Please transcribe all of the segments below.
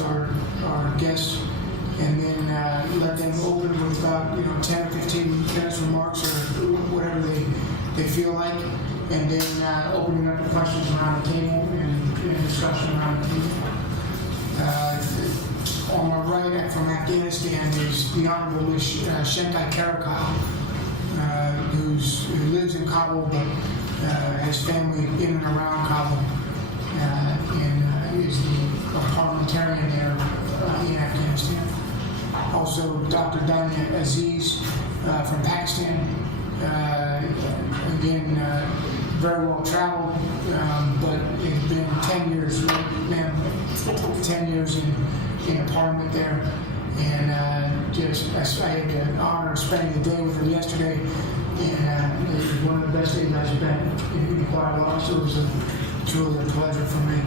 our guests, and then let them open with about 10 or 15 minutes remarks or whatever they feel like, and then opening up the questions around the table and discussion around the table. On my right from Afghanistan is the Honorable Ms. Shentai Karakal, who lives in Kabul but has family in and around Kabul, and is a parliamentarian there in Afghanistan. Also, Dr. Danya Aziz from Pakistan, again, very well traveled, but it's been 10 years, ma'am, 10 years in a parliament there, and I had the honor of spending the day with her yesterday, and it was one of the best days I spent in quite a while, so it was truly a pleasure for me.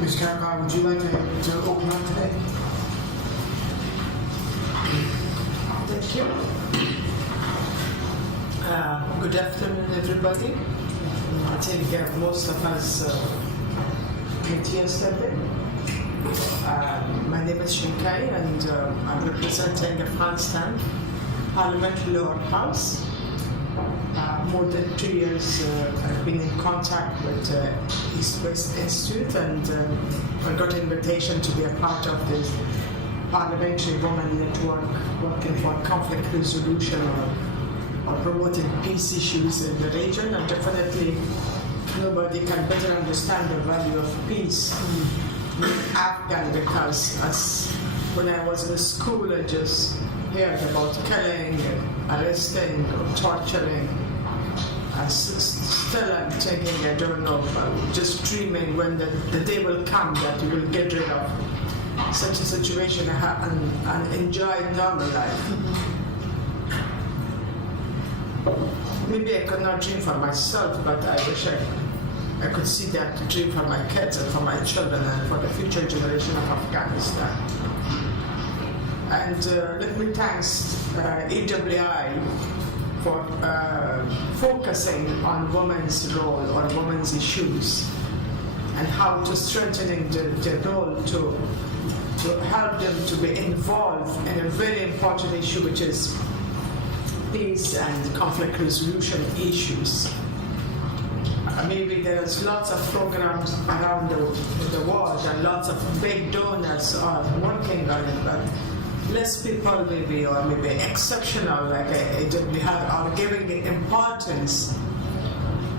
Ms. Karakal, would you like to open up today? Thank you. Good afternoon, everybody. I think most of us met yesterday. My name is Shinkai, and I'm representing Afghanistan Parliamentary Lower House. More than 2 years I've been in contact with East-West Institute, and I got an invitation to be a part of this Parliamentary Women Network working for conflict resolution or promoting peace issues in the region, and definitely nobody can better understand the value of peace in Afghan, because when I was in school I just heard about killing, arresting, or torturing. Still I'm thinking, I don't know, I'm just dreaming when the day will come that you will get rid of such a situation and enjoy normal life. Maybe I could not dream for myself, but I wish I could see that dream for my kids and for my children and for the future generation of Afghanistan. And let me thank EWI for focusing on women's role or women's issues and how to strengthening their role to help them to be involved in a very important issue, which is peace and conflict resolution issues. Maybe there's lots of programs around the world and lots of big donors are working on it, but less people maybe, or maybe exceptional, like we are giving importance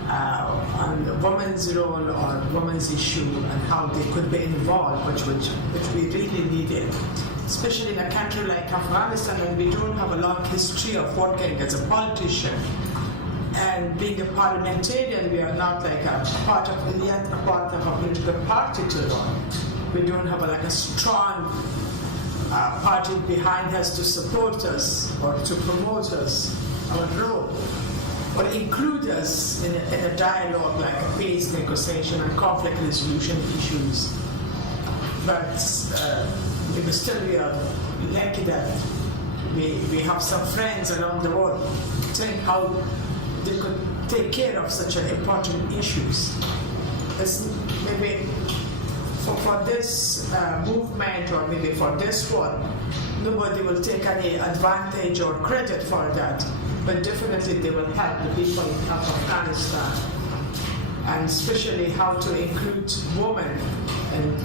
on the women's role or women's issue and how they could be involved, which we really needed, especially in a country like Afghanistan, when we don't have a long history of working as a politician. And being a parliamentarian, we are not like a part of a political party to run. We don't have a strong party behind us to support us or to promote us, our role, or include us in a dialogue like a peace negotiation and conflict resolution issues. But we are lucky that we have some friends around the world think how they could take care of such an important issues. It's maybe for this movement, or maybe for this one, nobody will take any advantage or credit for that, but definitely they will help the people of Afghanistan, and especially how to include women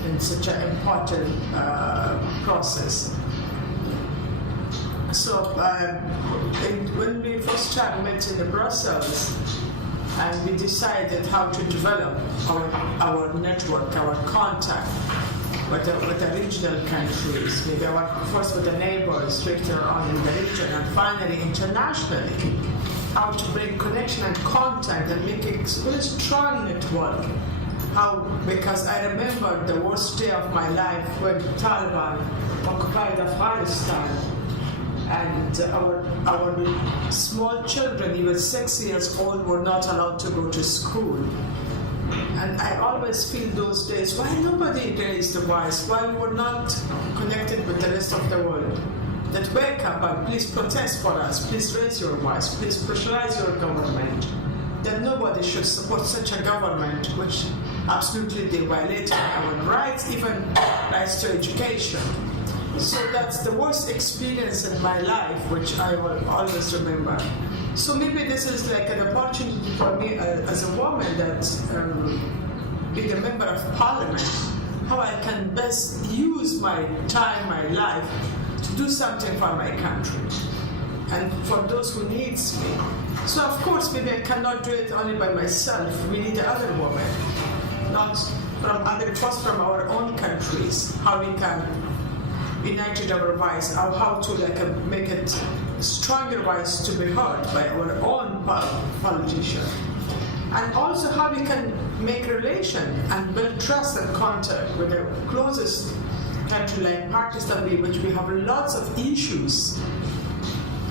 in such an important process. So when we first time met in Brussels, and we decided how to develop our network, our contact with the regional countries, maybe first with the neighbors, later on in the region, and finally internationally, how to bring connection and contact and make a very strong network. Because I remember the worst day of my life when the Taliban occupied Afghanistan, and our small children, even 6 years old, were not allowed to go to school. And I always feel those days, why nobody raised the voice, why we were not connected with the rest of the world. That wake up and please protest for us, please raise your voice, please pressurize your government. That nobody should support such a government which absolutely they violated our rights, even rights to education. So that's the worst experience in my life, which I will always remember. So maybe this is like an opportunity for me as a woman that being a member of parliament, how I can best use my time, my life, to do something for my country and for those who needs me. So of course, maybe I cannot do it only by myself. We need other women, not from other, first from our own countries, how we can unite our voice, or how to make it stronger voice to be heard by our own politicians. And also how we can make relation and build trust and contact with the closest country like Pakistan, which we have lots of issues.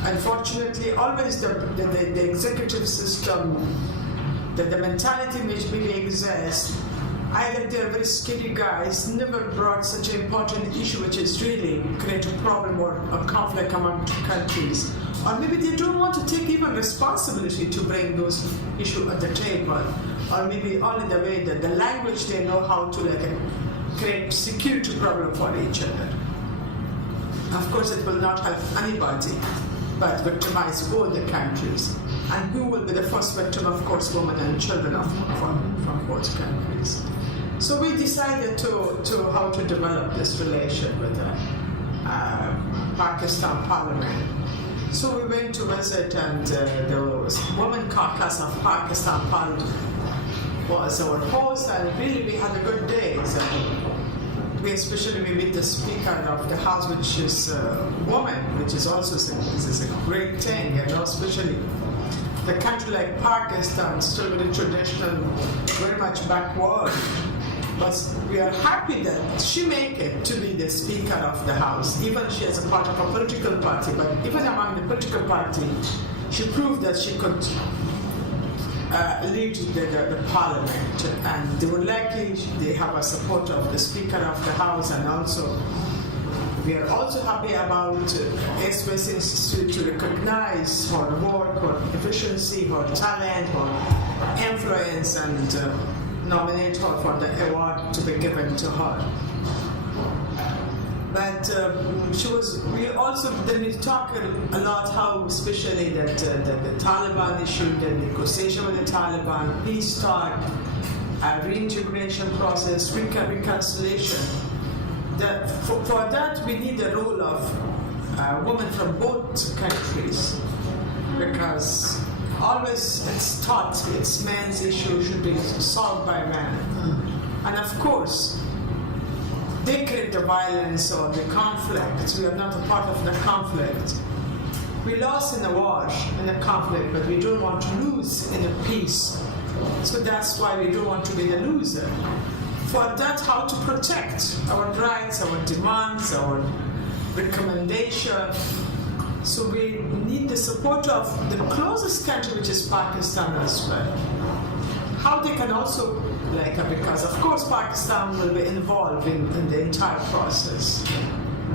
Unfortunately, always the executive system, the mentality which maybe exists, either they're very scary guys, never brought such an important issue which is really create a problem or a conflict among two countries. Or maybe they don't want to take even responsibility to bring those issues at the table. Or maybe only the way that the language they know how to create security problem for each other. Of course, it will not help anybody, but victimize both the countries. And who will be the first victim? Of course, women and children from both countries. So we decided to how to develop this relation with the Pakistan Parliament. So we went to visit, and the Women Caucus of Pakistan Parliament was our host, and really we had a good day. So we especially met the Speaker of the House, which is a woman, which is also is a great thing, and especially the country like Pakistan, still very traditional, very much backward. But we are happy that she made it to be the Speaker of the House. Even she is a part of a political party, but even among the political party, she proved that she could lead the Parliament. And they were lucky they have a support of the Speaker of the House, and also we are also happy about SBS Institute to recognize her work, her efficiency, her talent, her influence, and nominate her for the award to be given to her. But we also, then we talk a lot how especially that the Taliban issue, the negotiation with the Taliban, peace talk, reintegration process, reconciliation. For that, we need the role of women from both countries, because always it's thought it's man's issue should be solved by man. And of course, they create the violence or the conflict. We are not a part of the conflict. We lost in the war, in the conflict, but we don't want to lose in the peace. So that's why we don't want to be the loser. For that, how to protect our rights, our demands, our recommendation. So we need the support of the closest country, which is Pakistan as well. How they can also, because of course Pakistan will be involved in the entire process.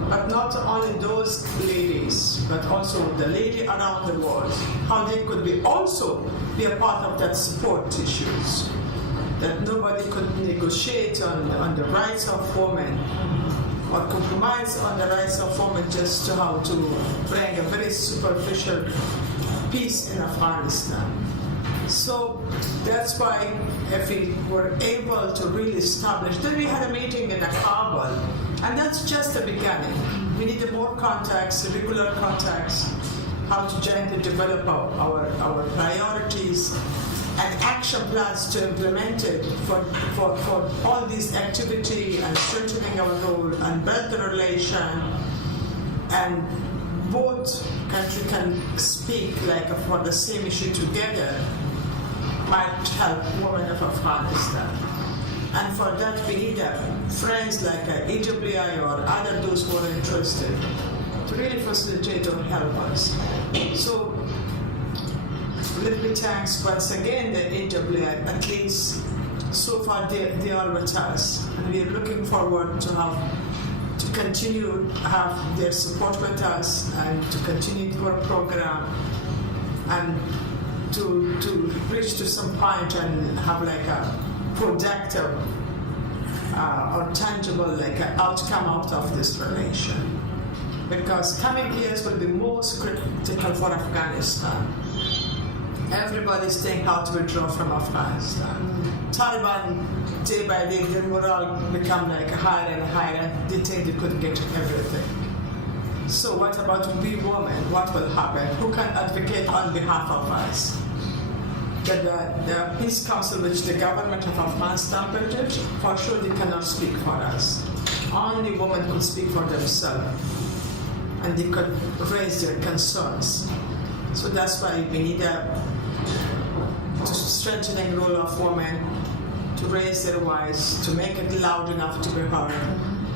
But not only those ladies, but also the lady around the world. How they could also be a part of that support issues. That nobody could negotiate on the rights of women or compromise on the rights of women just to how to bring a very superficial peace in Afghanistan. So that's why if we were able to really establish, then we had a meeting in Kabul, and that's just the beginning. We need more contacts, regular contacts, how to jointly develop our priorities and action plans to implement it for all these activity and strengthening our role and build the relation, and both countries can speak for the same issue together might help women of Afghanistan. And for that we need friends like EWI or other those who are interested to really facilitate or help us. So let me thanks once again the EWI, at least so far they are with us, and we are looking forward to continue to have their support with us and to continue our program and to reach to some point and have a productive or tangible like an outcome out of this relation. Because coming years will be most critical for Afghanistan. Everybody's saying how to withdraw from Afghanistan. Taliban, day by day, the morale become like higher and higher. They think they could get everything. So what about we women? What will happen? Who can advocate on behalf of us? The Peace Council, which the government of Afghanistan built, for sure they cannot speak for us. Only women could speak for themselves, and they could raise their concerns. So that's why we need a strengthening role of women to raise their voice, to make it loud enough to be heard,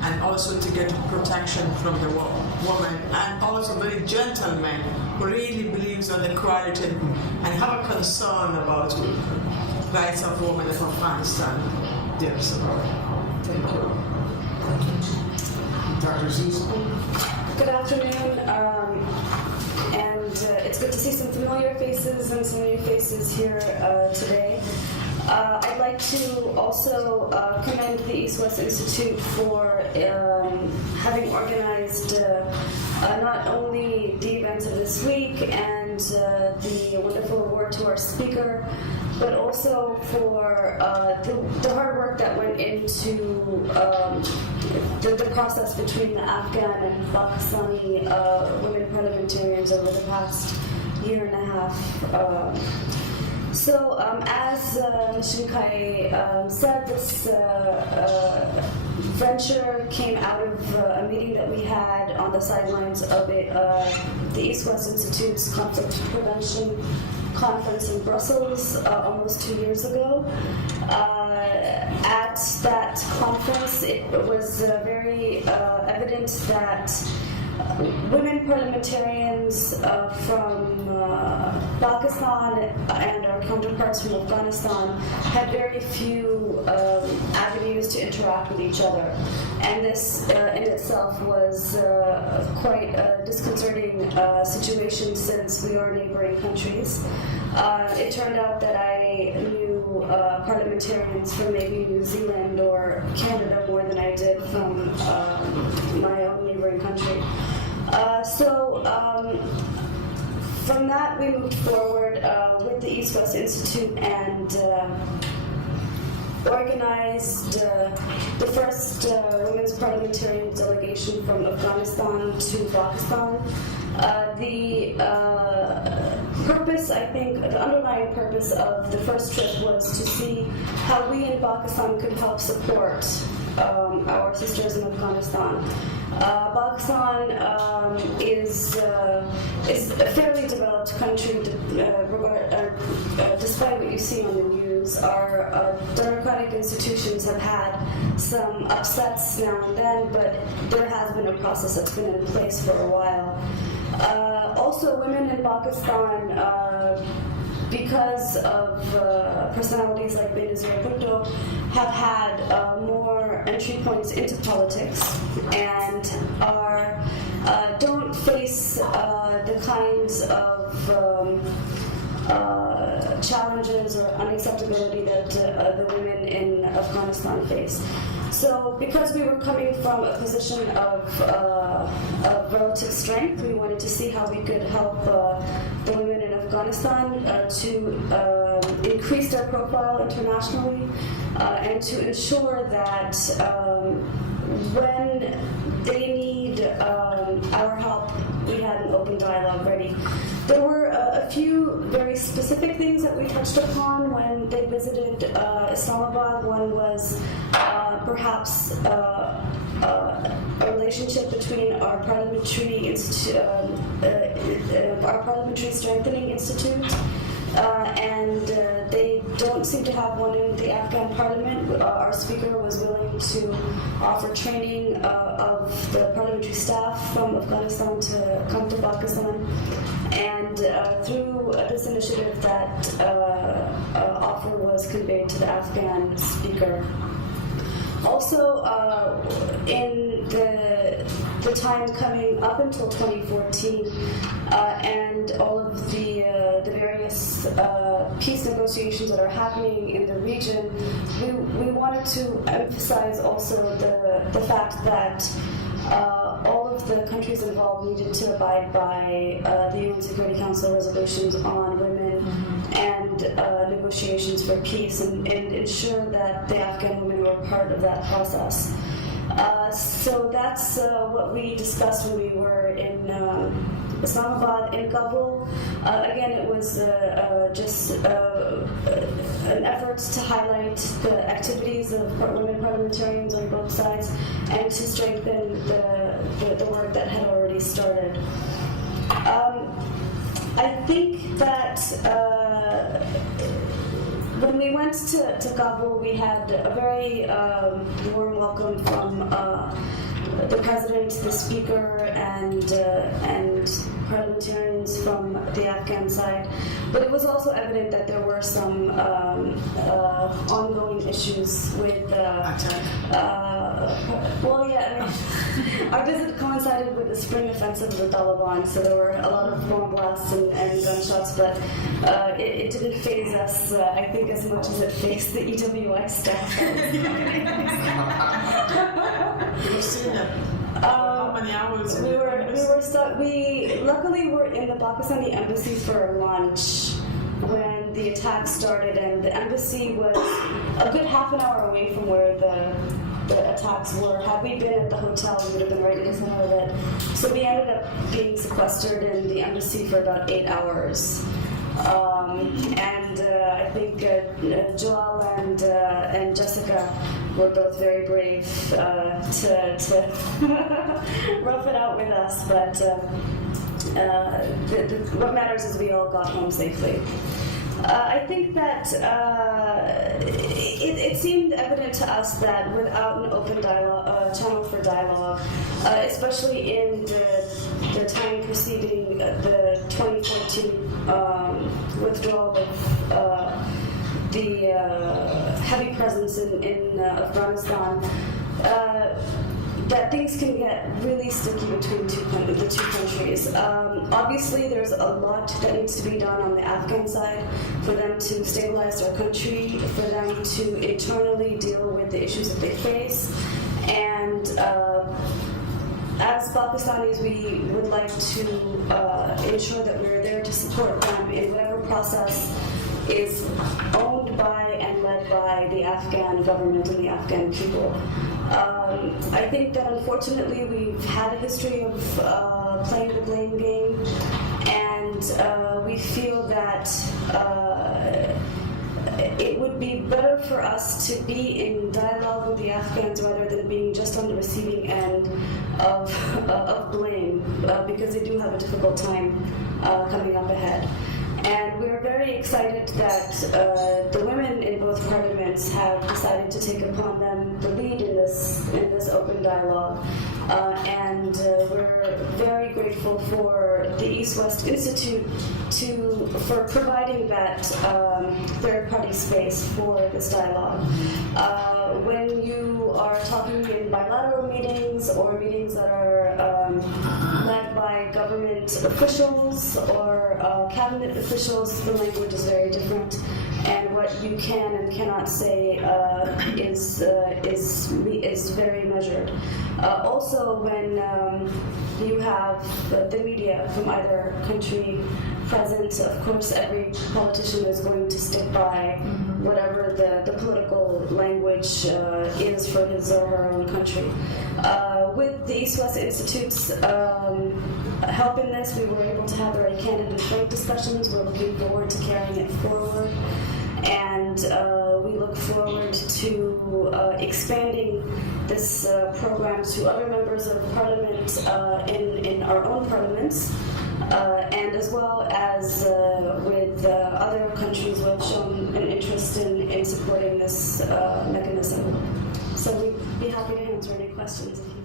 and also to get protection from the woman, and also very gentlemen who really believes on equality and have a concern about rights of women of Afghanistan. Dear support. Thank you. Dr. Cecil? Good afternoon, and it's good to see some familiar faces and some new faces here today. I'd like to also commend the East-West Institute for having organized not only the events of this week and the wonderful award to our speaker, but also for the hard work that went into the process between the Afghan and Pakistani women parliamentarians over the past year and a half. So, as Ms. Shinkai said, this venture came out of a meeting that we had on the sidelines of the East-West Institute's Conflict Prevention Conference in Brussels almost 2 years ago. At that conference, it was very evident that women parliamentarians from Pakistan and our counterparts from Afghanistan had very few avenues to interact with each other. And this in itself was quite a disconcerting situation since we are neighboring countries. It turned out that I knew parliamentarians from maybe New Zealand or Canada more than I did from my own neighboring country. From that, we moved forward with the East-West Institute and organized the first women's parliamentarian delegation from Afghanistan to Pakistan. The purpose, I think, the underlying purpose of the first trip was to see how we in Pakistan could help support our sisters in Afghanistan. Pakistan is a fairly developed country, despite what you see on the news. Our democratic institutions have had some upsets now and then, but there has been a process that's been in place for a while. Also, women in Pakistan, because of personalities like Benazir Bhutto, have had more entry points into politics and don't face the kinds of challenges or unacceptability that the women in Afghanistan face. So because we were coming from a position of relative strength, we wanted to see how we could help the women in Afghanistan to increase their profile internationally and to ensure that when they need our help, we had an open dialogue ready. There were a few very specific things that we touched upon when they visited Islamabad. One was perhaps a relationship between our parliamentary strengthening institute, and they don't seem to have one in the Afghan parliament. Our speaker was willing to offer training of the parliamentary staff from Afghanistan to come to Pakistan, and through this initiative, that offer was conveyed to the Afghan speaker. Also, in the time coming up until 2014, and all of the various peace negotiations that are happening in the region, we wanted to emphasize also the fact that all of the countries involved needed to abide by the UN Security Council resolutions on women and negotiations for peace, and ensure that the Afghan women were part of that process. So that's what we discussed when we were in Islamabad. In Kabul, again, it was just an effort to highlight the activities of women parliamentarians on both sides and to strengthen the work that had already started. I think that when we went to Kabul, we had a very warm welcome from the president, the speaker, and parliamentarians from the Afghan side. But it was also evident that there were some ongoing issues with. Well, yeah, I mean, our visit coincided with the spring offensive of the Taliban, so there were a lot of bomb blasts and gunshots, but it didn't faze us, I think, as much as it fazed the EWI staff. You've seen it. How many hours? We were stuck. We luckily were in the Pakistani embassy for lunch when the attack started, and the embassy was a good half an hour away from where the attacks were. Had we been at the hotel, we would have been right in the center of it. So we ended up being sequestered in the embassy for about 8 hours. And I think Joel and Jessica were both very brave to rough it out with us, but what matters is we all got home safely. I think that it seemed evident to us that without an open dialogue, channel for dialogue, especially in the time preceding the 2014 withdrawal of the heavy presence in Afghanistan, that things can get really sticky between the two countries. Obviously, there's a lot that needs to be done on the Afghan side for them to stabilize their country, for them to internally deal with the issues that they face, and as Pakistanis, we would like to ensure that we're there to support them in whatever process is owned by and led by the Afghan government and the Afghan people. I think that unfortunately we've had a history of playing the blame game, and we feel that it would be better for us to be in dialogue with the Afghans rather than being just on the receiving end of blame, because they do have a difficult time coming up ahead. And we're very excited that the women in both parliaments have decided to take upon them the lead in this open dialogue. And we're very grateful for the East-West Institute for providing that third-party space for this dialogue. When you are talking in bilateral meetings or meetings that are led by government officials or cabinet officials, the language is very different, and what you can and cannot say is very measured. Also, when you have the media from either country present, of course, every politician is going to stick by whatever the political language is for his or her own country. With the East-West Institute's help in this, we were able to have very candid and frank discussions. We're looking forward to carrying it forward, and we look forward to expanding this program to other members of parliament in our own parliaments, and as well as with other countries who have shown an interest in supporting this mechanism. So we'd be happy to answer any questions if you